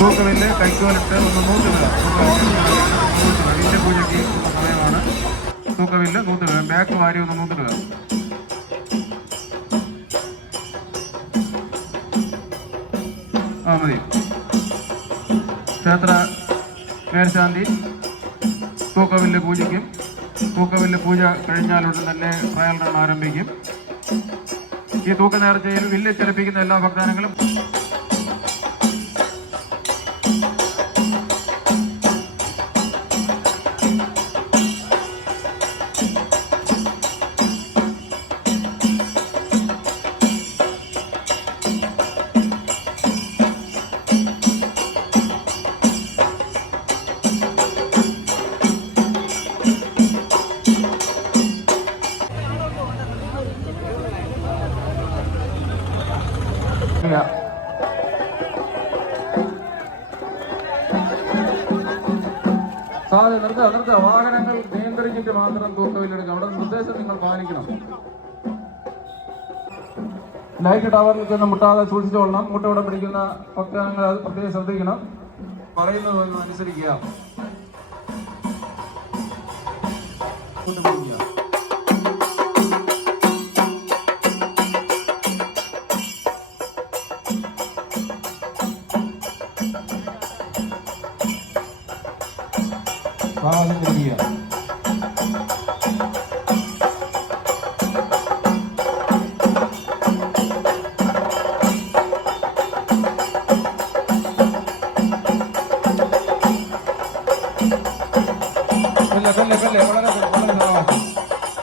തൂക്കമില്ല് കൈക്കോലിട്ട് ഒന്ന് നൂത്തുക. ഇതിൻ്റെ പൂജയ്ക്ക് സമയമാണ്. തൂക്കമില്ല് നൂത്തിടുക. ബാക്ക് വാരി ഒന്ന് നൂത്തിടുക. മതി. ക്ഷേത്ര മേൽശാന്തി തൂക്കവില്ല് പൂജിക്കും. തൂക്കവില്ല് പൂജ കഴിഞ്ഞാലുടൻ തന്നെ ട്രയൽ റൺ ആരംഭിക്കും. ഈ തൂക്ക നേർച്ചയിൽ വില്ല് ചലിപ്പിക്കുന്ന എല്ലാ ഭക്താനങ്ങളും നിർത്തുക. വാഹനങ്ങൾ നിയന്ത്രിച്ചിട്ട് മാത്രം തൂക്കവില്ലെടുക്കുക. അവിടെ നിർദ്ദേശം നിങ്ങൾ പാലിക്കണം. ലൈറ്റ് ടവറിൽ ചെന്ന് മുട്ടാതെ സൂക്ഷിച്ചോളണം. മുട്ടയോടെ പിടിക്കുന്ന ഭക്തജനങ്ങൾ അത് പ്രത്യേകം ശ്രദ്ധിക്കണം. പറയുന്നതൊന്നും അനുസരിക്കുക. സാവധാനം ചെയ്യുക.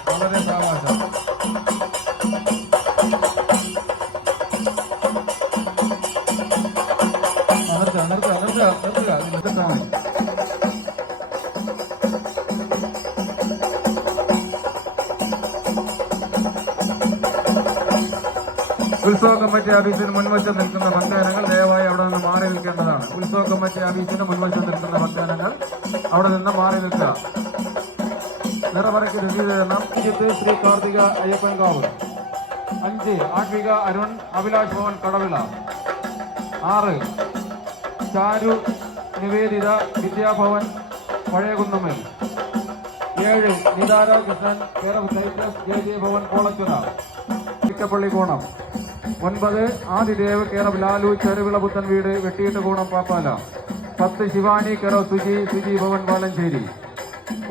വളരെ സാവകാശം. നിർത്തുക. ഉത്സവ കമ്മിറ്റി ഓഫീസിന് മുൻവശം നിൽക്കുന്ന ഭക്തജനങ്ങൾ ദയവായി അവിടെ നിന്ന് മാറി നിൽക്കേണ്ടതാണ്. ഉത്സവ കമ്മിറ്റി ഓഫീസിന് മുൻവശം നിൽക്കുന്ന ഭക്തജനങ്ങൾ അവിടെ നിന്ന് മാറി നിൽക്കുക. നിറമറയ്ക്ക് രസീകരണം. ശ്രീ കാർത്തിക അയ്യപ്പൻകാവ്. 5 ആത്വിക അരുൺ അഭിലാഷ് ഭവൻ കടവിള. 6 ചാരു നിവേദിത വിദ്യാഭവൻ പഴയകുന്നമേൽ. 7 നിതാര കൃഷ്ണൻ ജെ ഭവൻ കോളച്ചുര ചിക്കപ്പള്ളി കോണം. 9 ആദിദേവ് കേരവ് ലാലു ചെറുവിള പുത്തൻ വീട് വെട്ടിയിട്ട് കോണം പാപ്പാല. 10 ശിവാനി കെറവ് സുജി ഭവൻ വാലഞ്ചേരി.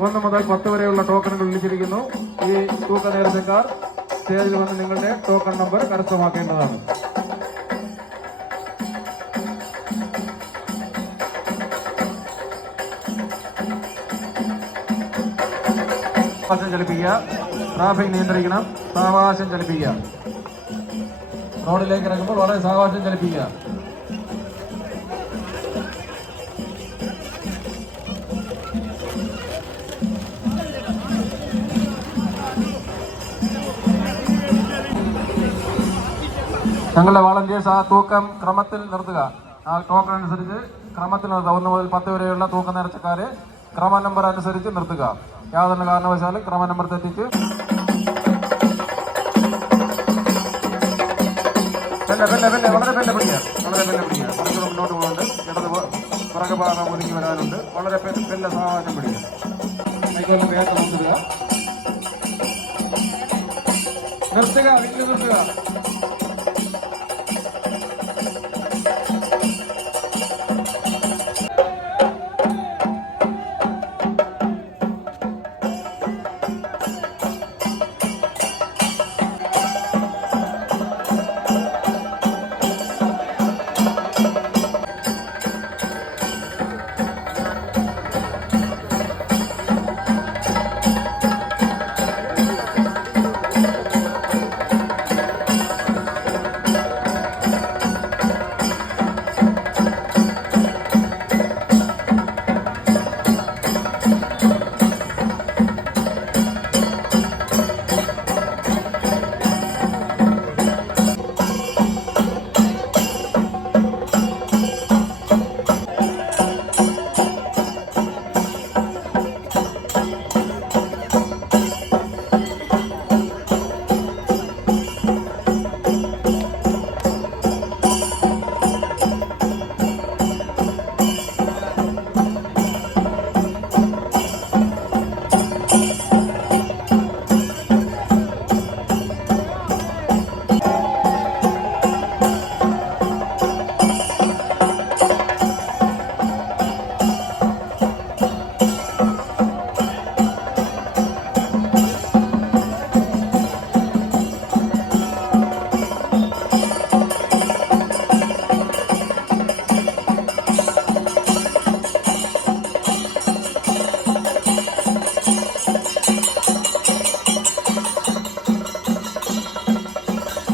1 മുതൽ 10 വരെയുള്ള ടോക്കണുകൾ വിളിച്ചിരിക്കുന്നു. ഈ തൂക്ക നേരത്തേക്കാർ സ്റ്റേജിൽ വന്ന് നിങ്ങളുടെ ടോക്കൺ നമ്പർ കരസ്ഥമാക്കേണ്ടതാണ്. സാവകാശം ചലിപ്പിക്കുക. ട്രാഫിക് നിയന്ത്രിക്കണം. സാവകാശം ചലിപ്പിക്കുക. റോഡിലേക്ക് ഇറങ്ങുമ്പോൾ വളരെ സാവകാശം ചലിപ്പിക്കുക. ഞങ്ങളുടെ വാളണ്ടിയേഴ്സ് ആ തൂക്കം ക്രമത്തിൽ നിർത്തുക. ആ ടോക്കൺ അനുസരിച്ച് ക്രമത്തിൽ നിർത്തുക. 1 മുതൽ 10 വരെയുള്ള തൂക്കം നിറച്ചക്കാരെ ക്രമ നമ്പർ അനുസരിച്ച് നിർത്തുക. യാതൊരു കാരണവശാലും ക്രമ നമ്പർ തെറ്റിച്ച് വളരെ പെല്ല പിടിക്കുക. മുന്നോട്ട് പോകുന്നുണ്ട്. ഇടത് പുറകെ ഭാഗം ഒതുങ്ങി വരാനുണ്ട്. വളരെ പെല്ല സാവകാശം പിടിക്കുക. കൈകൊല്ലം വേഗം നിർത്തുക. നിർത്തുക.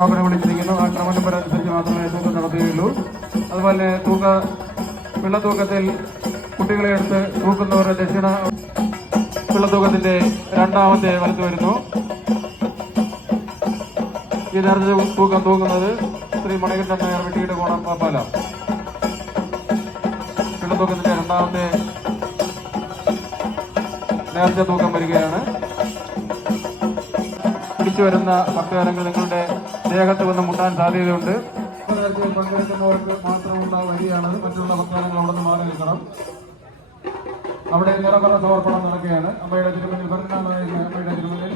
അവരെ വിളിച്ചിരിക്കുന്നു. ആ ക്രമ നമ്പർ അനുസരിച്ച് മാത്രമേ തൂക്കം നടത്തുകയുള്ളൂ. അതുപോലെ വെള്ളത്തൂക്കത്തിൽ കുട്ടികളെ എടുത്ത് തൂക്കുന്നവരുടെ ദക്ഷിണ വെള്ളത്തൂക്കത്തിന്റെ 2ാമത്തെ വലത്ത് വരുന്നു. ഈ നേർച്ച തൂക്കം തൂക്കുന്നത് ശ്രീ മണികണ്ഠൻ നായർ വെട്ടിയുടെ കോണം പാപ്പാല. വെള്ളത്തൂക്കത്തിന്റെ 2ാമത്തെ നേർച്ച തൂക്കം വരികയാണ്. പിടിച്ചു വരുന്ന ഭക്തജനങ്ങൾ നിങ്ങളുടെ ദേഹത്ത് വന്ന് മുട്ടാൻ സാധ്യതയുണ്ട്. നേരത്തെ പങ്കെടുക്കുന്നവർക്ക് മാത്രമുള്ള വഴിയാണത്. മറ്റുള്ള ഭക്തജനങ്ങൾ അവിടെ നിന്ന് മാറി നിൽക്കണം. അവിടെ നിറപറ സമർപ്പണം നടക്കുകയാണ്. അമ്മയുടെ തിരുമുന്നിൽ അമ്മയുടെ തിരുമുന്നിൽ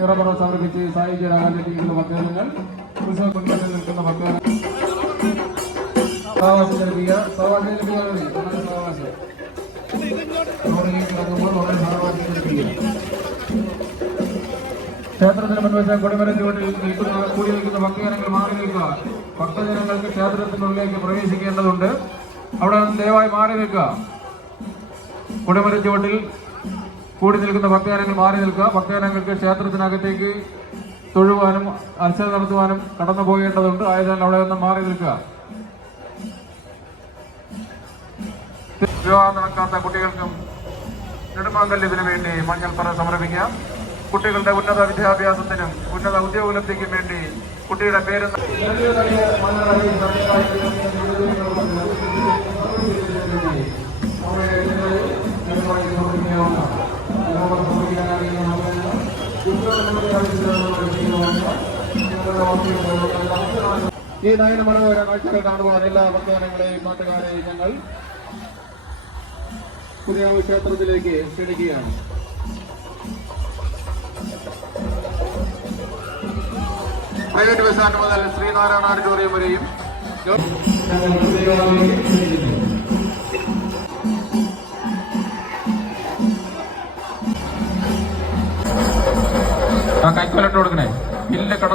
നിറപറ സമർപ്പിച്ച് സായുജ്യരാകാനെത്തിയിരിക്കുന്ന ഭക്തജനങ്ങൾ, ഉത്സവ കുടുംബത്തിൽ നിൽക്കുന്ന ഭക്തജനങ്ങൾ സാവാസം നൽകുക. റോഡിലേക്ക് ഇറങ്ങുമ്പോൾ വളരെ സാവാസം നൽകുക. ക്ഷേത്രത്തിന് മുൻവശം കൊടിമരം ചുവട്ടിൽ കൂടി നിൽക്കുന്ന ഭക്തജനങ്ങൾ മാറി നിൽക്കുക. ഭക്തജനങ്ങൾക്ക് ക്ഷേത്രത്തിനുള്ളിലേക്ക് പ്രവേശിക്കേണ്ടതുണ്ട്. അവിടെ നിന്ന് ദയവായി മാറി നിൽക്കുക. കൊടിമരം ചുവട്ടിൽ കൂടി നിൽക്കുന്ന ഭക്തജനങ്ങൾ മാറി നിൽക്കുക. ഭക്തജനങ്ങൾക്ക് ക്ഷേത്രത്തിനകത്തേക്ക് തൊഴുവാനും അർച്ചന നടത്തുവാനും കടന്നു പോകേണ്ടതുണ്ട്. ആയതിനാൽ അവിടെ നിന്ന് മാറി നിൽക്കുക. വിവാഹം നടക്കാത്ത കുട്ടികൾക്കും നെടുമാങ്കല്യത്തിനു വേണ്ടി മഞ്ഞൾപ്പറ സമർപ്പിക്കാം. കുട്ടികളുടെ ഉന്നത വിദ്യാഭ്യാസത്തിനും ഉന്നത ഉദ്യോഗലബ്ധിക്കും വേണ്ടി കുട്ടിയുടെ പേര് ഈ നയന മനോഹര കാഴ്ചകൾ കാണുവാൻ എല്ലാ ഭക്തജനങ്ങളെയും നാട്ടുകാരെയും ഞങ്ങൾ പുതിയ ക്ഷേത്രത്തിലേക്ക് ക്ഷണിക്കുകയാണ്. പ്രൈവറ്റ് ബസ് സ്റ്റാൻഡ് മുതൽ ശ്രീനാരായണ ഓഡിറ്റോറിയം വരെയും കൈക്കൊലട്ട് കൊടുക്കണേ. ഇല്ല കട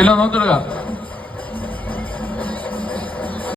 ഇല്ല നോക്കിടുക